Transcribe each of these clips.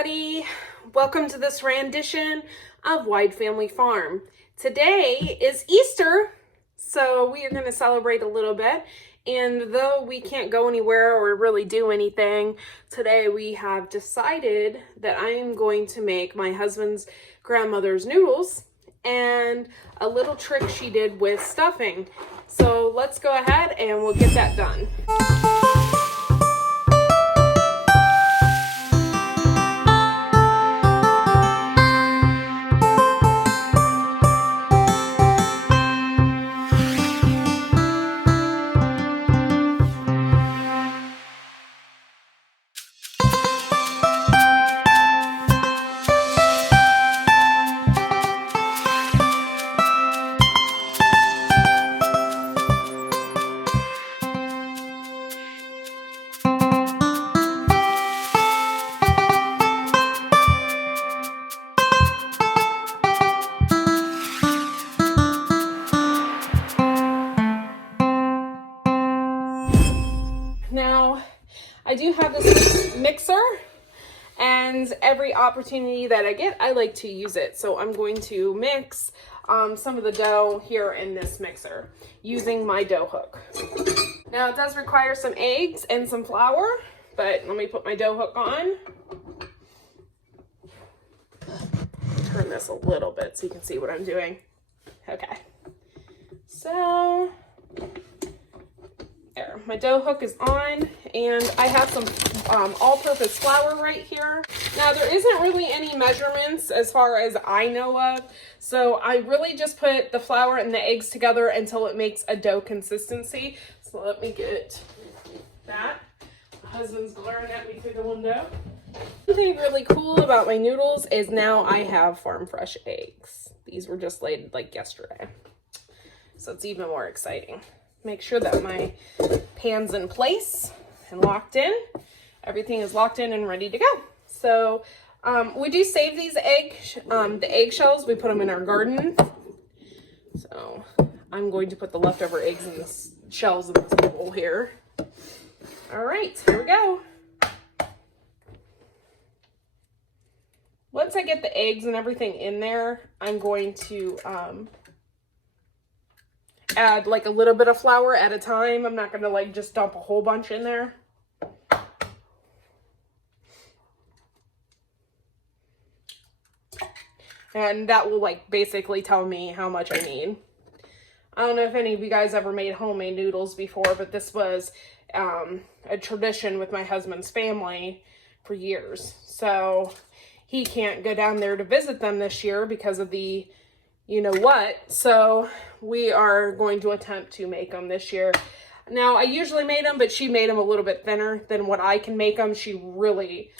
everybody. Welcome to this rendition of Whyde Family Farm. Today is Easter, so we are going to celebrate a little bit. And though we can't go anywhere or really do anything, today we have decided that I am going to make my husband's grandmother's noodles and a little trick she did with stuffing. So let's go ahead and we'll get that done. Now, I do have this mixer, and every opportunity that I get, I like to use it. So I'm going to mix some of the dough here in this mixer using my dough hook. Now, it does require some eggs and some flour, but let me put my dough hook on. Turn this a little bit so you can see what I'm doing. Okay. So there, my dough hook is on, and I have some all-purpose flour right here. Now, there isn't really any measurements as far as I know of, so I really just put the flour and the eggs together until it makes a dough consistency. So let me get that. My husband's glaring at me through the window. One thing really cool about my noodles is now I have farm fresh eggs. These were just laid like yesterday, so it's even more exciting. Make sure that my pan's in place and locked in. Everything is locked in and ready to go. So we do save these the eggshells. We put them in our garden. So I'm going to put the leftover eggs in the shells in this bowl here. All right, here we go. Once I get the eggs and everything in there, I'm going to add like a little bit of flour at a time. I'm not going to like just dump a whole bunch in there. And that will like basically tell me how much I need. I don't know if any of you guys ever made homemade noodles before, but this was a tradition with my husband's family for years. So he can't go down there to visit them this year because of the you know what, so we are going to attempt to make them this year. Now, I usually made them, but she made them a little bit thinner than what I can make them. She really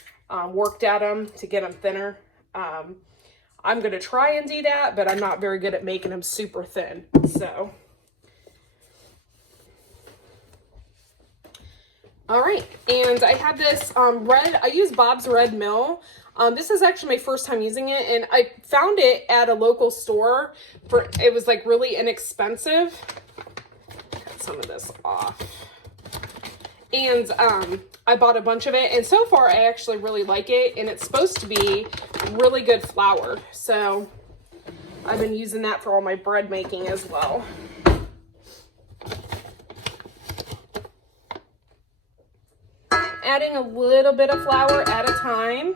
worked at them to get them thinner. I'm going to try and do that, but I'm not very good at making them super thin. So, all right, and I have this I use Bob's Red Mill. This is actually my first time using it, and I found it at a local store it was like really inexpensive. Cut some of this off. And I bought a bunch of it, and so far I actually really like it, and it's supposed to be really good flour. So I've been using that for all my bread making as well. Adding a little bit of flour at a time.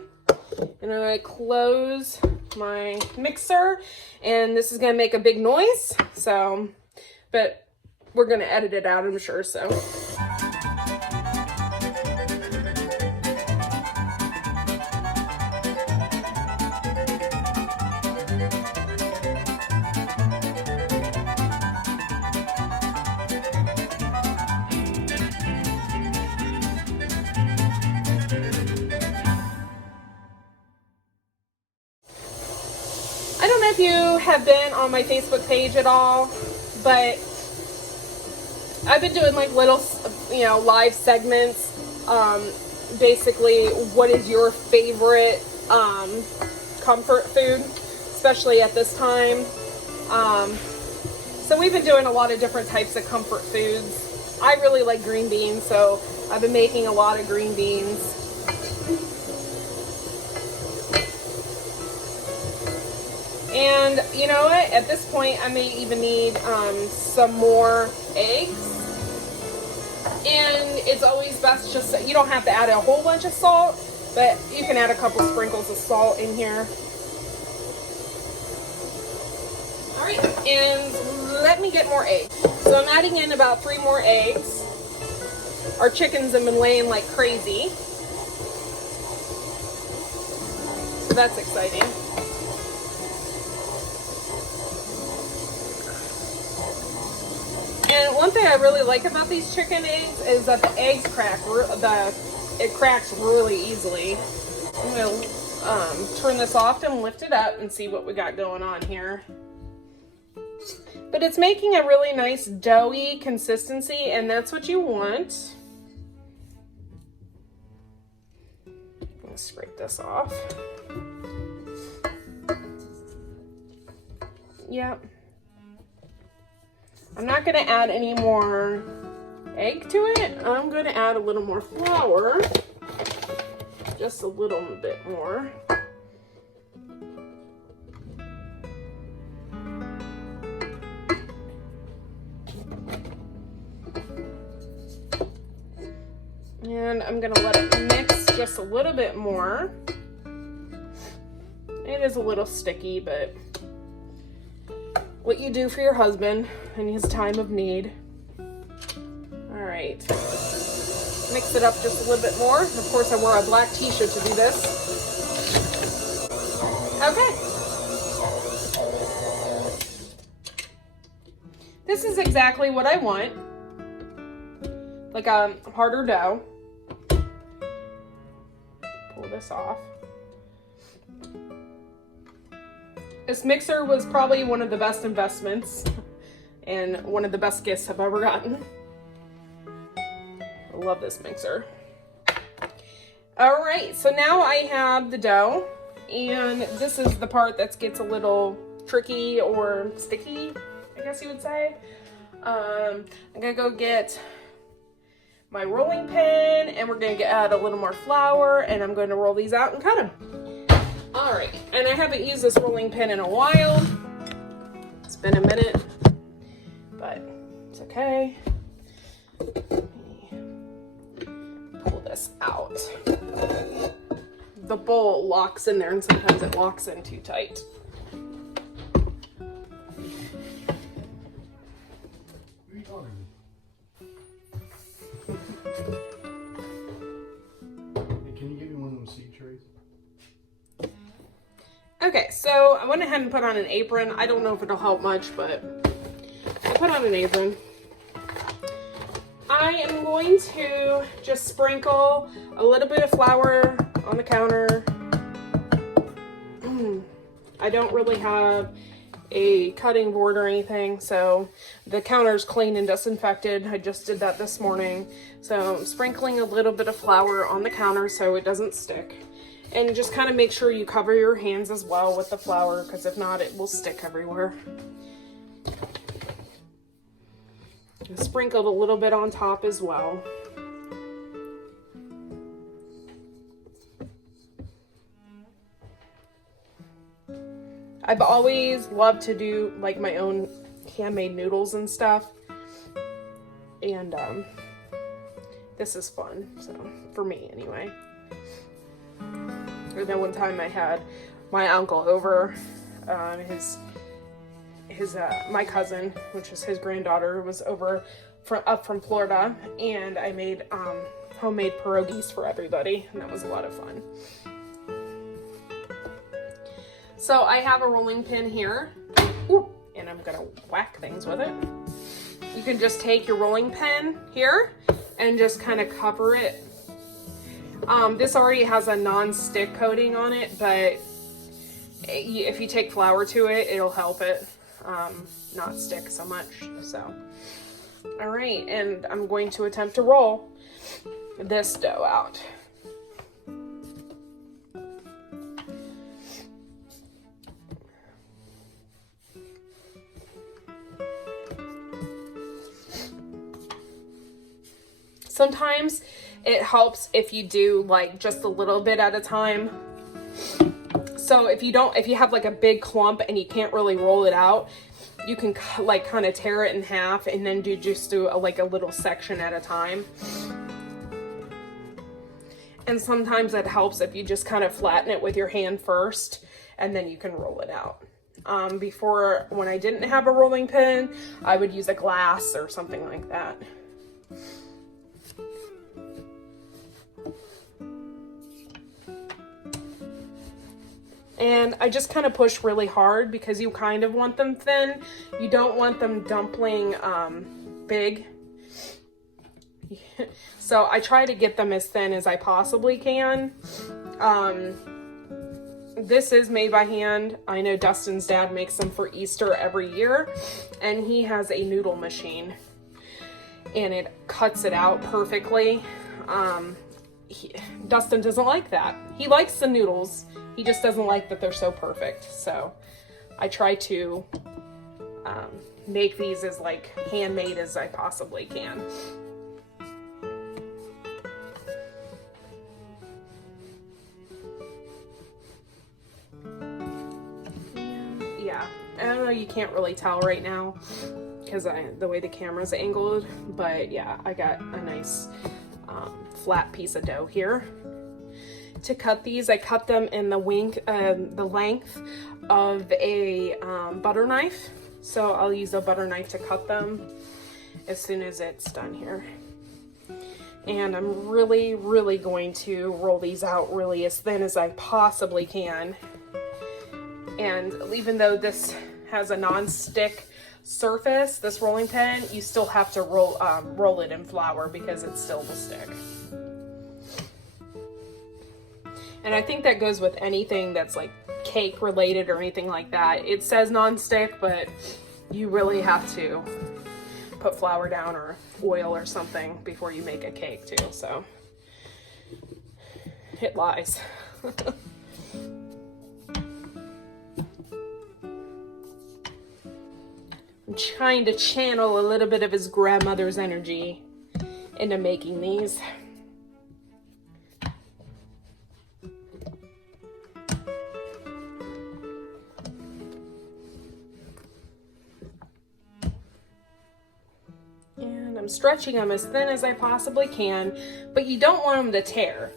And I'm going to close my mixer, and this is going to make a big noise, so, but we're going to edit it out, I'm sure, so. I don't know if you have been on my Facebook page at all, but I've been doing like little, live segments. Basically, what is your favorite comfort food, especially at this time? So we've been doing a lot of different types of comfort foods. I really like green beans, so I've been making a lot of green beans. And you know what? At this point, I may even need some more eggs. And it's always best just so you don't have to add a whole bunch of salt, but you can add a couple sprinkles of salt in here. All right, and let me get more eggs. So I'm adding in about 3 more eggs. Our chickens have been laying like crazy. So that's exciting. And one thing I really like about these chicken eggs is that the eggs crack, it cracks really easily. I'm gonna turn this off and lift it up and see what we got going on here. But it's making a really nice doughy consistency, and that's what you want. I'm gonna scrape this off. Yep. I'm not gonna add any more egg to it. I'm gonna add a little more flour. Just a little bit more. And I'm gonna let it mix just a little bit more. It is a little sticky, but what you do for your husband in his time of need. All right, mix it up just a little bit more. Of course, I wore a black t-shirt to do this. Okay. This is exactly what I want. Like a harder dough. Pull this off. This mixer was probably one of the best investments and one of the best gifts I've ever gotten. I love this mixer. All right, so now I have the dough, and this is the part that gets a little tricky or sticky, I guess you would say. I'm gonna go get my rolling pin, and we're gonna add a little more flour, and I'm going to roll these out and cut them. All right, and I haven't used this rolling pin in a while. It's been a minute, but it's okay. Let me pull this out. The bowl locks in there, and sometimes it locks in too tight. Okay, so I went ahead and put on an apron. I don't know if it'll help much, but I put on an apron. I am going to just sprinkle a little bit of flour on the counter. I don't really have a cutting board or anything, so the counter's clean and disinfected. I just did that this morning. So I'm sprinkling a little bit of flour on the counter so it doesn't stick. And just kind of make sure you cover your hands as well with the flour, because if not, it will stick everywhere. And sprinkled a little bit on top as well. I've always loved to do like my own handmade noodles and stuff. And this is fun, so for me anyway. I know one time I had my uncle over, my cousin, which is his granddaughter, was over up from Florida, and I made homemade pierogies for everybody, and that was a lot of fun. So I have a rolling pin here, and I'm gonna whack things with it. You can just take your rolling pin here and just kind of cover it. This already has a non-stick coating on it, but if you take flour to it, it'll help it not stick so much. So, all right, and I'm going to attempt to roll this dough out. Sometimes it helps if you do like just a little bit at a time. So if you have like a big clump and you can't really roll it out, you can like kind of tear it in half and then just do like a little section at a time. And sometimes it helps if you just kind of flatten it with your hand first and then you can roll it out. Before, when I didn't have a rolling pin, I would use a glass or something like that. And I just kind of push really hard because you kind of want them thin. You don't want them dumpling big. So I try to get them as thin as I possibly can. This is made by hand. I know Dustin's dad makes them for Easter every year, and he has a noodle machine and it cuts it out perfectly. Dustin doesn't like that. He likes the noodles. He just doesn't like that they're so perfect. So I try to make these as like handmade as I possibly can. Yeah, I don't know, you can't really tell right now because the way the camera's angled, but yeah, I got a nice flat piece of dough here. To cut these, I cut them in the length of a butter knife. So I'll use a butter knife to cut them as soon as it's done here. And I'm really, really going to roll these out really as thin as I possibly can. And even though this has a non-stick surface, this rolling pin, you still have to roll it in flour because it still will stick. And I think that goes with anything that's like cake related or anything like that. It says non-stick, but you really have to put flour down or oil or something before you make a cake too, so it lies. I'm trying to channel a little bit of his grandmother's energy into making these. And I'm stretching them as thin as I possibly can, but you don't want them to tear.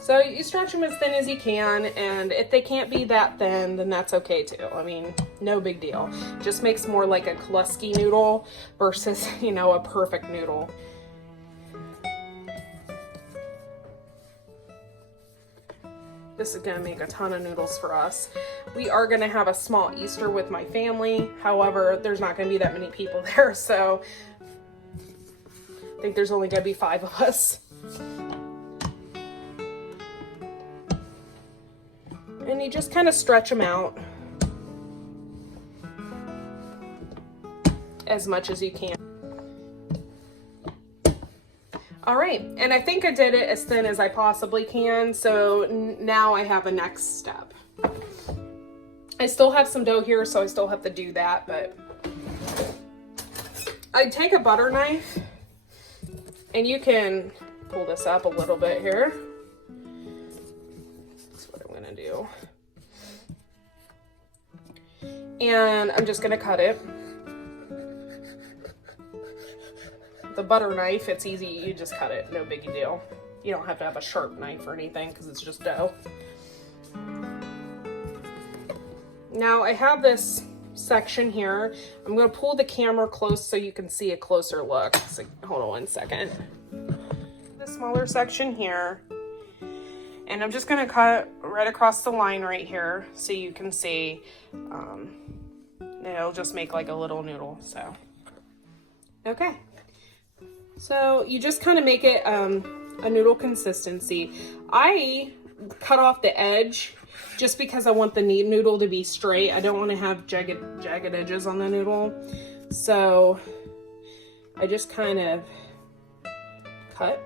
So you stretch them as thin as you can, and if they can't be that thin, then that's okay too. I mean, no big deal. Just makes more like a Kluski noodle versus, you know, a perfect noodle. This is gonna make a ton of noodles for us. We are gonna have a small Easter with my family. However, there's not gonna be that many people there, so I think there's only gonna be 5 of us. And you just kind of stretch them out as much as you can. All right, and I think I did it as thin as I possibly can, so now I have a next step. I still have some dough here, so I still have to do that, but I take a butter knife, and you can pull this up a little bit here. That's what I'm gonna do. And I'm just gonna cut it. The butter knife, it's easy, you just cut it, no biggie deal. You don't have to have a sharp knife or anything because it's just dough. Now I have this section here. I'm gonna pull the camera close so you can see a closer look. So hold on one second. The smaller section here. And I'm just gonna cut right across the line right here so you can see. It'll just make like a little noodle, so. Okay. So you just kind of make it a noodle consistency. I cut off the edge just because I want the noodle to be straight. I don't want to have jagged edges on the noodle. So I just kind of cut.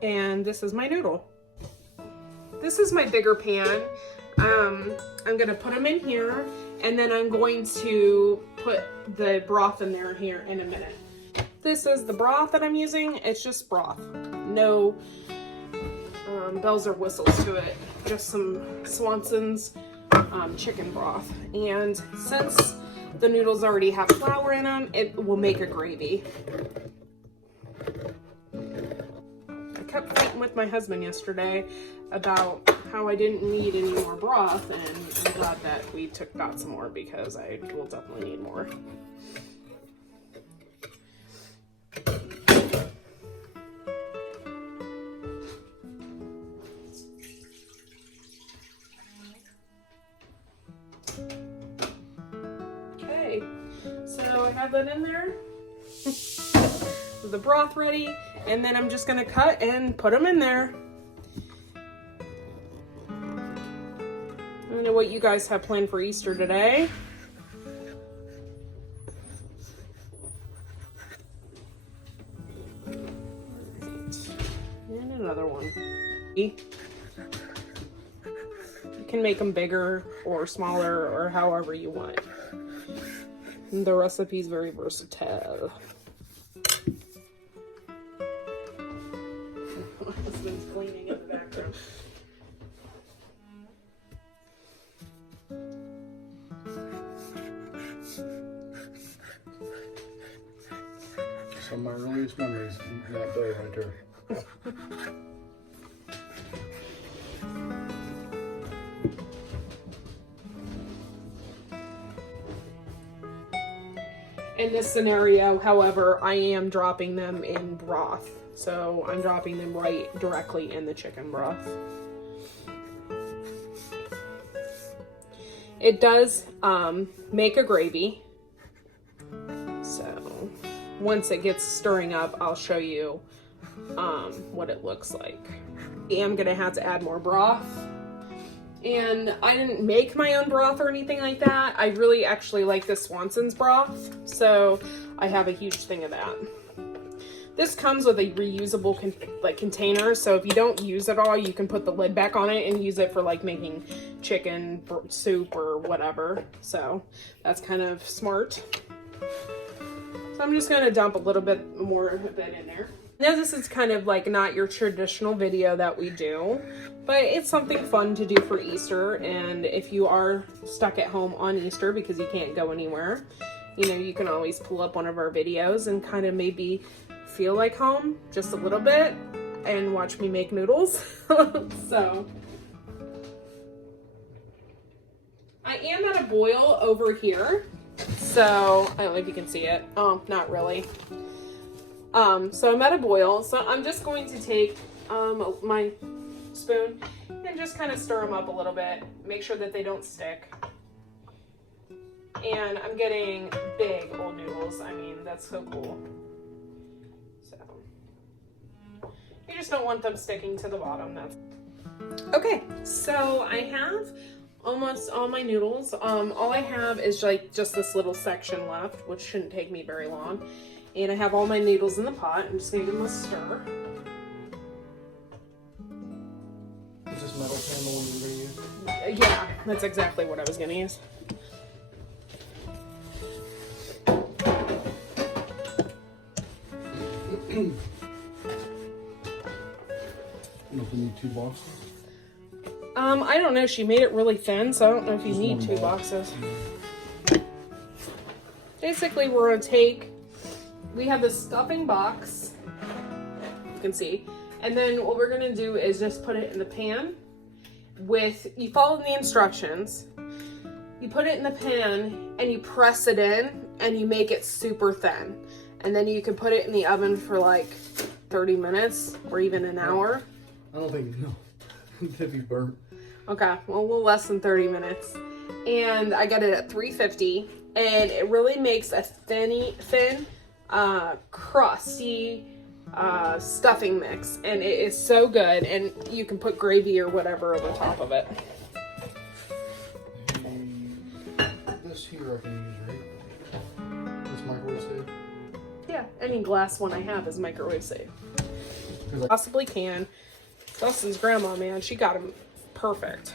And this is my noodle. This is my bigger pan. I'm gonna put them in here And then I'm going to put the broth in there here in a minute. This is the broth that I'm using. It's just broth. No bells or whistles to it. Just some Swanson's chicken broth. And since the noodles already have flour in them, it will make a gravy. I kept fighting with my husband yesterday about how I didn't need any more broth, and I'm glad that we got some more because I will definitely need more. Okay, so I have that in there. With the broth ready, and then I'm just gonna cut and put them in there. I don't know what you guys have planned for Easter today. And another one. You can make them bigger or smaller or however you want. And the recipe is very versatile. My husband's cleaning in the background. Some of my earliest memories, that day right there. In this scenario, however, I am dropping them in broth. So I'm dropping them right directly in the chicken broth. It does make a gravy. So once it gets stirring up, I'll show you what it looks like. I am gonna have to add more broth. And I didn't make my own broth or anything like that. I really actually like this Swanson's broth, so I have a huge thing of that. This comes with a reusable container, so if you don't use it all, you can put the lid back on it and use it for like making chicken soup or whatever. So that's kind of smart. So I'm just gonna dump a little bit more of it in there. Now this is kind of like not your traditional video that we do, but it's something fun to do for Easter. And if you are stuck at home on Easter because you can't go anywhere, you know, you can always pull up one of our videos and kind of maybe feel like home just a little bit and watch me make noodles. So I am at a boil over here. So I don't know if you can see it. Oh, not really. So I'm at a boil, so I'm just going to take my spoon and just kind of stir them up a little bit, make sure that they don't stick. And I'm getting big old noodles. I mean, that's so cool. So you just don't want them sticking to the bottom. Okay, so I have almost all my noodles. All I have is like just this little section left, which shouldn't take me very long. And I have all my noodles in the pot. I'm just gonna give them a stir. Is this metal pan the one you're gonna use? Yeah, that's exactly what I was gonna use. Don't you need 2 boxes? I don't know. She made it really thin, so I don't know if you need 2 boxes. Basically, we're gonna take. We have the stuffing box, you can see, and then what we're gonna do is just put it in the pan you follow the instructions, you put it in the pan and you press it in and you make it super thin, and then you can put it in the oven for like 30 minutes or even an hour. I don't think, no, it'd be burnt. Okay, well, a little less than 30 minutes. And I got it at 350, and it really makes a thin, crusty stuffing mix, and it is so good. And you can put gravy or whatever over top of it. This here I can use, right? This microwave safe? Yeah, any glass one I have is microwave safe. Possibly can. Dustin's grandma, man, she got him perfect.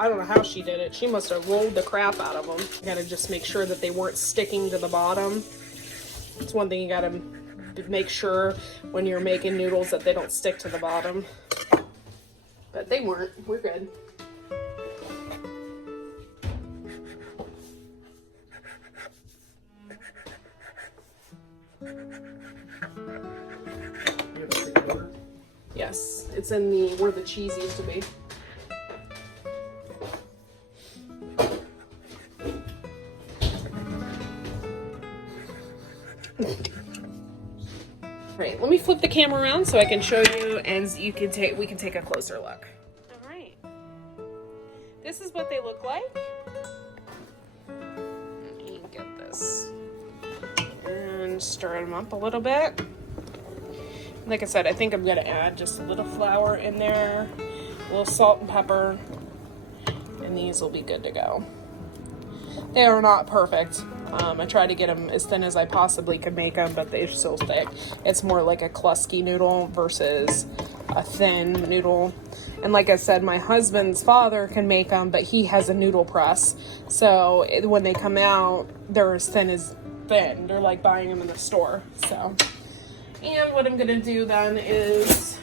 I don't know how she did it. She must have rolled the crap out of them. You gotta just make sure that they weren't sticking to the bottom. It's one thing you gotta make sure when you're making noodles that they don't stick to the bottom. But they weren't. We're good. Yes, it's in the where the cheese used to be. Right, let me flip the camera around so I can show you, and we can take a closer look. All right, this is what they look like. Let me get this and stir them up a little bit. Like I said, I think I'm gonna add just a little flour in there, a little salt and pepper, and these will be good to go. They are not perfect. I try to get them as thin as I possibly could make them, but they're still thick. It's more like a klusky noodle versus a thin noodle. And like I said, my husband's father can make them, but he has a noodle press. So when they come out, they're as thin as thin. They're like buying them in the store. So, and what I'm gonna do then is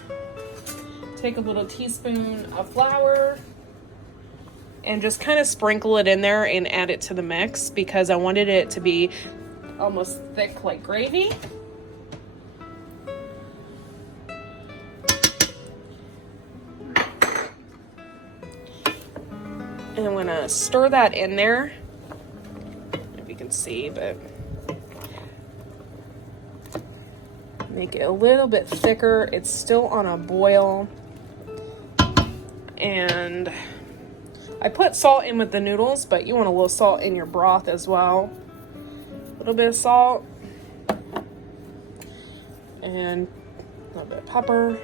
take a little teaspoon of flour and just kind of sprinkle it in there and add it to the mix because I wanted it to be almost thick like gravy. And I'm gonna stir that in there. If you can see, but make it a little bit thicker. It's still on a boil. And I put salt in with the noodles, but you want a little salt in your broth as well. A little bit of salt. And a little bit of pepper.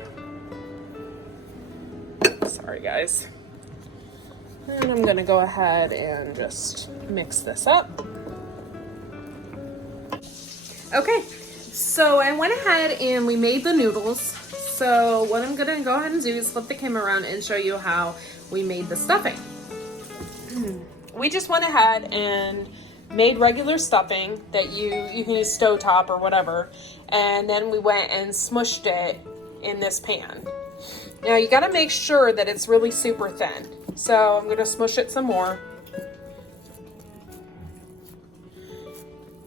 Sorry, guys. And I'm gonna go ahead and just mix this up. Okay, so I went ahead and we made the noodles. So what I'm gonna go ahead and do is flip the camera around and show you how we made the stuffing. We just went ahead and made regular stuffing that you can use stovetop or whatever, and then we went and smushed it in this pan. Now you got to make sure that it's really super thin, so I'm going to smush it some more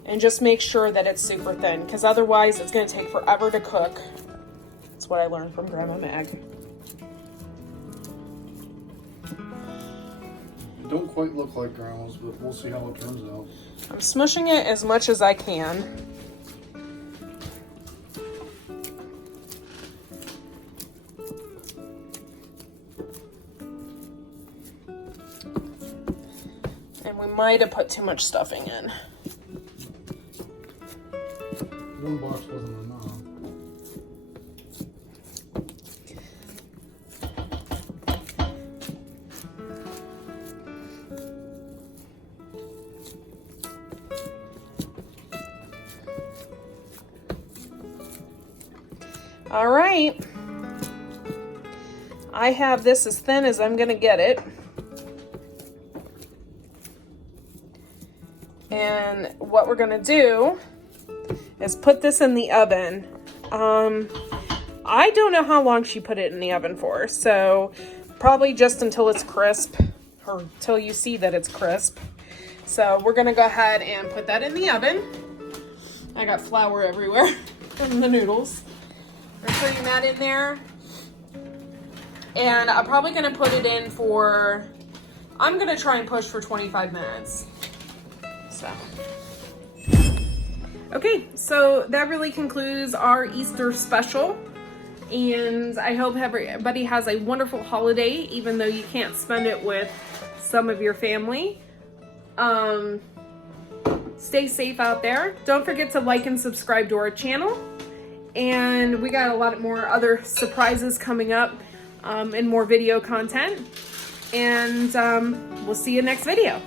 and just make sure that it's super thin, because otherwise it's going to take forever to cook. That's what I learned from Grandma Mag. Don't quite look like Grandma's, but we'll see how it turns out. I'm smushing it as much as I can. And we might have put too much stuffing in. One box wasn't enough. All right, I have this as thin as I'm gonna get it. And what we're gonna do is put this in the oven. I don't know how long she put it in the oven for, so probably just until it's crisp, or till you see that it's crisp. So we're gonna go ahead and put that in the oven. I got flour everywhere from the noodles. We're putting that in there, and I'm probably going to put it in for, I'm going to try and push for 25 minutes. So, okay, so that really concludes our Easter special, and I hope everybody has a wonderful holiday, even though you can't spend it with some of your family. Stay safe out there. Don't forget to like and subscribe to our channel. And we got a lot more other surprises coming up and more video content. And we'll see you next video.